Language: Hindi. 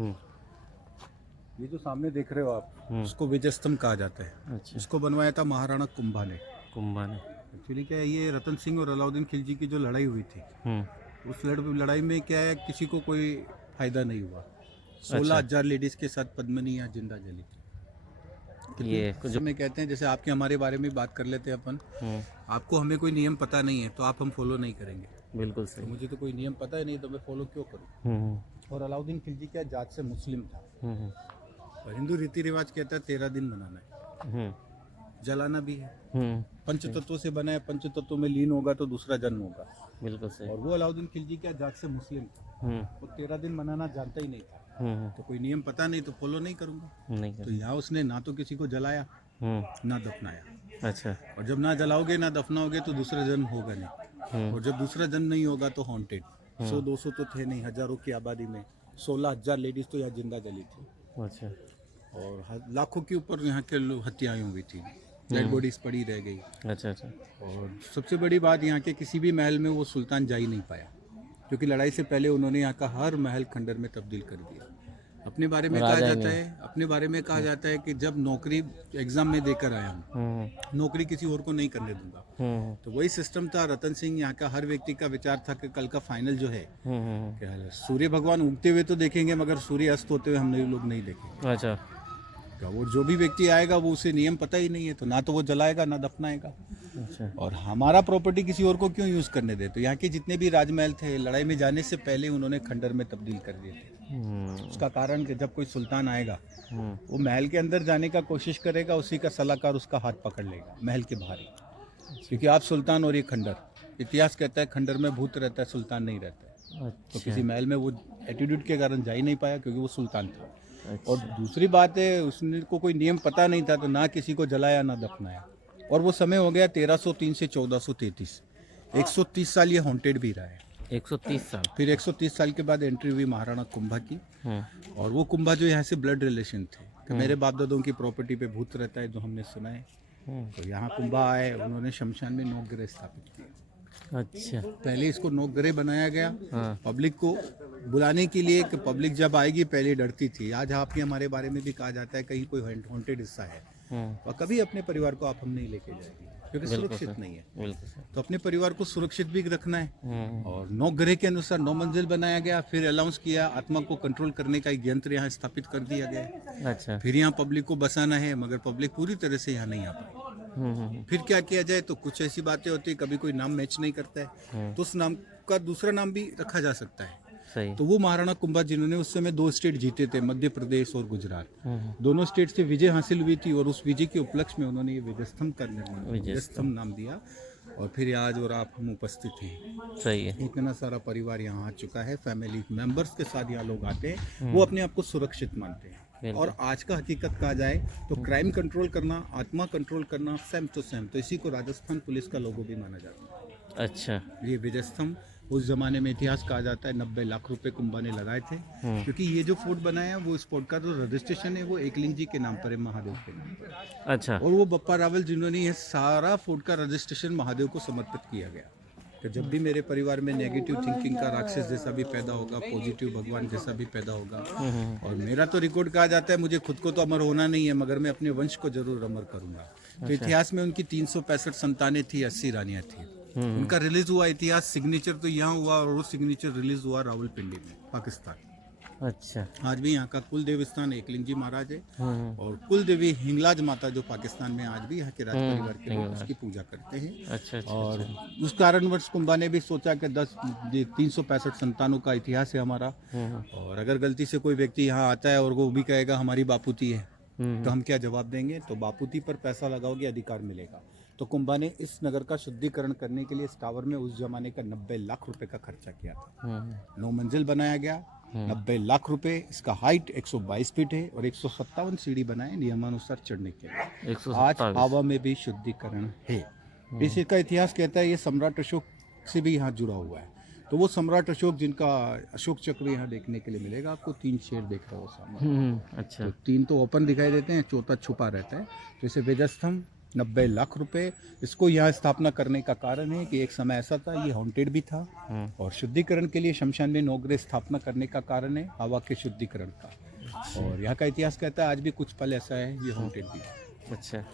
ये जो सामने देख रहे हो आप, उसको विजय स्तंभ कहा जाता है। अच्छा। इसको बनवाया था महाराणा कुंभा ने। कुंभा ने। एक्चुअली क्या है, ये रतन सिंह और अलाउद्दीन खिलजी की जो लड़ाई हुई थी, उस लड़ाई में क्या है, किसी को कोई फायदा नहीं हुआ। 16,000 लेडीज के साथ पद्मिनी यहाँ जिंदा जली थी। ये कुछ में कहते हैं जैसे आपके हमारे बारे में बात कर लेते हैं अपन, आपको हमें कोई नियम पता नहीं है तो आप हम फॉलो नहीं करेंगे। बिल्कुल तो सही। मुझे तो कोई नियम पता ही नहीं, तो मैं फॉलो क्यों करूँ। और अलाउद्दीन खिलजी क्या जात से मुस्लिम था, और हिंदू रीति रिवाज कहता है 13 दिन मनाना है, जलाना भी है। पंच तत्वों से बना है, पंच तत्वों में लीन होगा तो दूसरा जन्म होगा। बिल्कुल सही। और वो अलाउद्दीन खिलजी क्या जात से मुस्लिम था, वो 13 दिन मनाना जानता ही नहीं था। तो कोई नियम पता नहीं तो फॉलो नहीं करूँगा। नहीं तो यहाँ उसने ना तो किसी को जलाया ना दफनाया। अच्छा। और जब ना जलाओगे ना दफनाओगे तो दूसरा जन्म होगा नहीं। और जब दूसरा जन्म नहीं होगा तो हॉन्टेड। 100-200 तो थे नहीं, हजारों की आबादी में 16,000 लेडीज तो यहाँ जिंदा जली थी। अच्छा। और लाखों के ऊपर यहाँ के हत्याएं हुई थी, डेड बॉडीज पड़ी रह गई। अच्छा। अच्छा। और सबसे बड़ी बात, यहाँ के किसी भी महल में वो सुल्तान जा ही नहीं पाया, क्योंकि लड़ाई से पहले उन्होंने यहाँ का हर महल खंडर में तब्दील कर दिया। अपने बारे में कहा जाता है कि जब नौकरी एग्जाम में देकर आया हूँ, नौकरी किसी और को नहीं करने दूंगा। तो वही सिस्टम था रतन सिंह। यहाँ का हर व्यक्ति का विचार था कि कल का फाइनल जो है, सूर्य भगवान उगते हुए तो देखेंगे मगर सूर्य अस्त होते हुए हम लोग नहीं देखेंगे। अच्छा। वो जो भी व्यक्ति आएगा वो उसे नियम पता ही नहीं है, तो ना तो वो जलाएगा ना दफनाएगा। अच्छा। और हमारा प्रॉपर्टी किसी और को क्यों यूज करने दे। तो यहाँ के जितने भी राजमहल थे, लड़ाई में जाने से पहले उन्होंने खंडर में तब्दील कर दिए थे। उसका कारण कि जब कोई सुल्तान आएगा वो महल के अंदर जाने का कोशिश करेगा, उसी का सलाहकार उसका हाथ पकड़ लेगा महल के बाहर ही। क्योंकि आप सुल्तान और ये खंडर, इतिहास कहता है खंडर में भूत रहता है, सुल्तान नहीं रहता है। अच्छा। तो किसी महल में वो एटीट्यूड के कारण जा ही नहीं पाया, क्योंकि वो सुल्तान था। और दूसरी बात है, उसने को कोई नियम पता नहीं था, तो ना किसी को जलाया ना दफनाया। और वो समय हो गया 1303 से 1433, 130 साल ये हॉन्टेड भी रहा है। 130 साल। फिर 130 साल के बाद एंट्री हुई महाराणा कुंभा की। और वो कुंभा जो यहाँ से ब्लड रिलेशन थे, कि मेरे बाप दादों की प्रॉपर्टी पे भूत रहता है, जो हमने सुना है। तो यहाँ कुंभा आए, उन्होंने शमशान में नौकरे स्थापित किए। अच्छा। पहले इसको नौकरे बनाया गया पब्लिक को बुलाने के लिए, कि पब्लिक जब आएगी, पहले डरती थी। आज आपके हमारे बारे में भी कहा जाता है कहीं कोई हॉन्टेड हिस्सा है, और कभी अपने परिवार को आप हम नहीं लेके जाएंगे, क्योंकि सुरक्षित नहीं है। तो अपने परिवार को सुरक्षित भी रखना है। और 9 ग्रह के अनुसार 9 मंजिल बनाया गया। फिर अलाउंस किया, आत्मा को कंट्रोल करने का एक यंत्र यहाँ स्थापित कर दिया गया। अच्छा। फिर यहाँ पब्लिक को बसाना है, मगर पब्लिक पूरी तरह से यहाँ नहीं आ पाई। फिर क्या किया जाए, तो कुछ ऐसी बातें होती है, कभी कोई नाम मैच नहीं करता है, तो उस नाम का दूसरा नाम भी रखा जा सकता है। सही। तो वो महाराणा कुंभा जिन्होंने उस समय 2 स्टेट जीते थे, मध्य प्रदेश और गुजरात, दोनों स्टेट से विजय हासिल हुई थी। और उस विजय के उपलक्ष्य में उन्होंने ये विजय स्तंभ का निर्माण, विजय स्तंभ नाम दिया। और फिर आज और आप हम उपस्थित हैं। सही है। इतना सारा परिवार यहाँ आ चुका है, फैमिली मेंबर्स के साथ यहाँ लोग आते हैं, वो अपने आप को सुरक्षित मानते हैं। और आज का हकीकत कहा जाए तो क्राइम कंट्रोल करना, आत्मा कंट्रोल करना सेम टू सेम। तो इसी को राजस्थान पुलिस का लोगो भी माना जाता है। अच्छा। ये विजय स्तंभ उस जमाने में, इतिहास कहा जाता है 90 लाख रुपए कुंभा ने लगाए थे। क्योंकि ये जो फोर्ट बनाया, वो इस फोर्ट का जो रजिस्ट्रेशन है वो एकलिंग जी के नाम पर है, महादेव के नाम पर। अच्छा। और वो बप्पा रावल जिन्होंने ये सारा फोर्ट का रजिस्ट्रेशन महादेव को समर्पित किया गया। कि जब भी मेरे परिवार में नेगेटिव थिंकिंग का राक्षस जैसा भी पैदा होगा, पॉजिटिव भगवान जैसा भी पैदा होगा। और मेरा तो रिकॉर्ड कहा जाता है, मुझे खुद को तो अमर होना नहीं है, मगर मैं अपने वंश को जरूर अमर करूंगा। तो इतिहास में उनकी 365 संतानें थी, 80 रानियां थी। उनका रिलीज हुआ इतिहास, सिग्नेचर तो यहाँ हुआ, और वो सिग्नेचर रिलीज हुआ रावलपिंडी में, पाकिस्तान। अच्छा। आज भी यहाँ का कुल देव स्थान एकलिंग जी महाराज है। और कुल देवी हिंगलाज माता जो पाकिस्तान में, आज भी यहाँ के राज परिवार के लोग उसकी पूजा करते हैं। अच्छा। और उस कारणवश कुंभा ने भी सोचा कि 365 संतानों का इतिहास है हमारा, और अगर गलती से कोई व्यक्ति यहाँ आता है और वो भी कहेगा हमारी बापूती है, तो हम क्या जवाब देंगे। तो बापूती पर पैसा लगाओगे अधिकार मिलेगा। तो कुंभा ने इस नगर का शुद्धिकरण करने के लिए इस टावर में उस जमाने का 90 लाख रुपए का खर्चा किया था। 9 मंजिल बनाया गया, 90 लाख रुपए। इसका हाइट 122 फीट है, और 157 सीढ़ी बनाए नियमानुसार चढ़ने के लिए। आज हवा में भी शुद्धिकरण है। इसका इतिहास कहता है ये सम्राट अशोक से भी यहाँ जुड़ा हुआ है। तो वो सम्राट अशोक, जिनका अशोक चक्र यहाँ देखने के लिए मिलेगा आपको, 3 शेर देख रहा हो सामने। अच्छा। तो 3 तो ओपन दिखाई देते हैं, चौथा छुपा रहता है। जैसे विजय स्तंभ, 90 लाख रुपए। इसको यहाँ स्थापना करने का कारण है कि एक समय ऐसा था, ये हॉन्टेड भी था, और शुद्धिकरण के लिए शमशान में 9 ग्रह स्थापना करने का कारण है हवा के शुद्धिकरण का। और यहाँ का इतिहास कहता है आज भी कुछ पल ऐसा है ये हॉन्टेड भी है। अच्छा।